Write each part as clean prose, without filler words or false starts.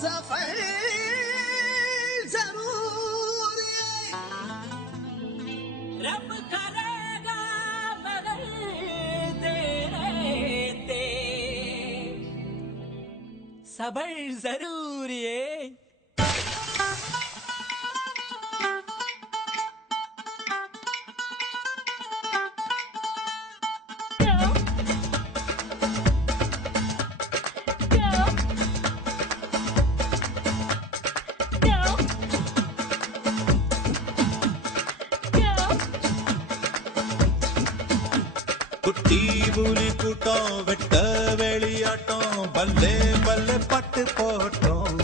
सफर जरूर रब करेगा बगल तेरे सबर जरूर है குட்டி புலி கூட்டம் வெட்ட வெளியாட்டம் பல்லே பல்லே பட்டு போட்டோம்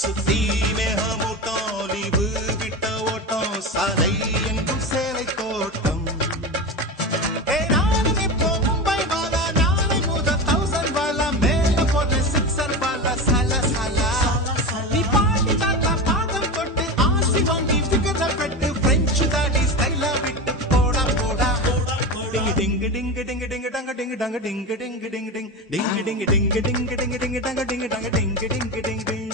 சுத்தி மேகமூட்டம் லீவு விட்ட ஓட்டம் சாலை எங்கும் சேலை தோட்டம் நானும் இப்போ மும்பை வாழா நாளை முதல் 1000 வாழா மேல போட்டு 6 வாழா சல சலா நீ பாட்டி தாத்தா பாதம் தொட்டு ஆசி வாங்கி ஃபிகர பெட்டு பிரெஞ்சு தாடி ஸ்டைலா விட்டு போடா போடா ding ding ding ding dang ding dang ding ding ding ding ding ding ding ding ding ding dang ding dang ding ding ding ding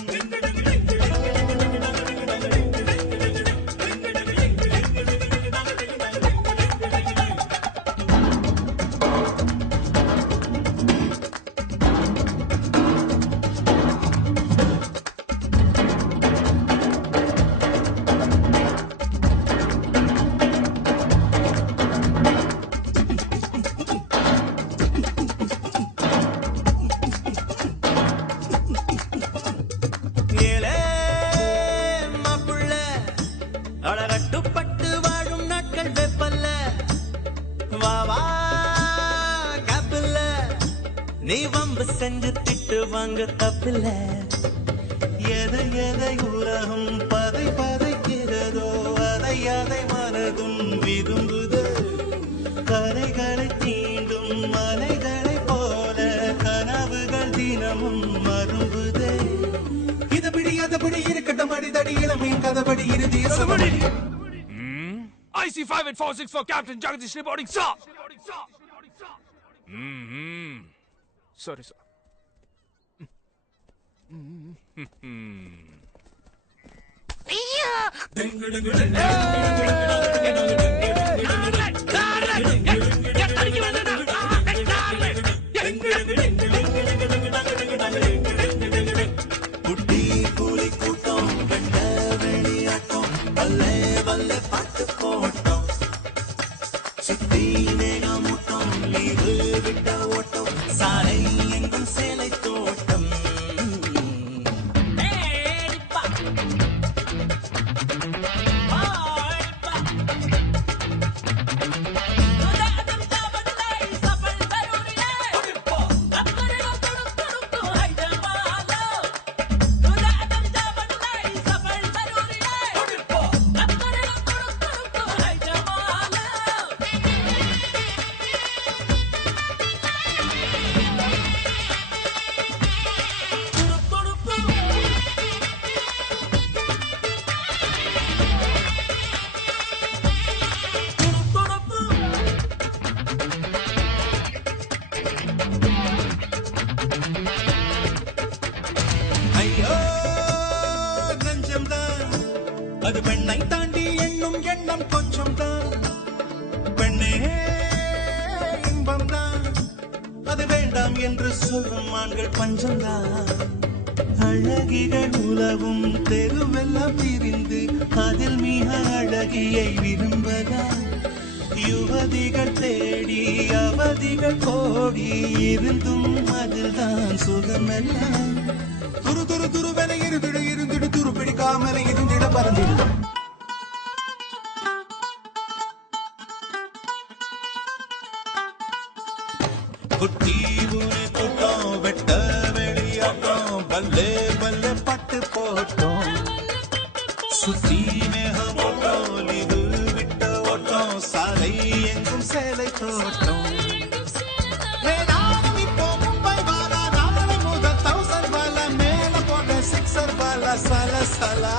அழகட்டுப்பட்டு வாழும் நாட்கள் வெப்பல்ல வாவா கப்பில்ல நீ வம்பு செஞ்சு திட்டு வாங்க தப்பில்ல எதை எதை உலகம் பதை பதைக்கிறதோ அதை அதை மனதும் விரும்புது கரைகளை தீண்டும் மலைகளை போல கனவுகள் தினமும் மரும்புதே இதபடி இருக்கட்டும் அடிதடி இளமையின் கதபடி இறுதி IC5846 for Captain Jagdish reporting, sir. Sorry, sir. குட்டி புலி கூட்டம் வெட்ட வெளியாட்டம் பல்லே பல்லே பட்டு போட்டோம் சுத்தி மேகமூட்டம் லீவு விட்ட ஓட்டம் சாலை எங்கும் சேலை தோட்டம் ஐயோ நெஞ்சம்தான் அது பெண்ணை தாண்டி எண்ணும் எண்ணம் கொஞ்சம் தான் பெண்ணே இன்பம் தான் அது வேண்டாம் என்று சொல்லும் ஆண்கள் பஞ்சம்தான் அழகிகள் உலவும் தெருவெல்லாம் பிரிந்து அதில் மிக அழகியை விரும்பதா யுவதிகள் தேடி அவதிகள் கோடி இருந்தும் அதில்தான் சுகமெல்லாம் துரு துரு துருவென இருந்திடு துரு பிடிக்காமல இருந்திட பறந்திடும் குட்டி புலி கூட்டம் வெட்ட வெளியாட்டம் பல்லே பல்லே பட்டு போட்டோம் சுத்தி மேகமூட்டம் லீவு விட்ட ஓட்டம் சாலை எங்கும் சேலை தோட்டம் நானும் இப்போ மும்பை வாழா நாளை முதல் 1000 வாழா மேல போட்ட 6 வாழா சல சலா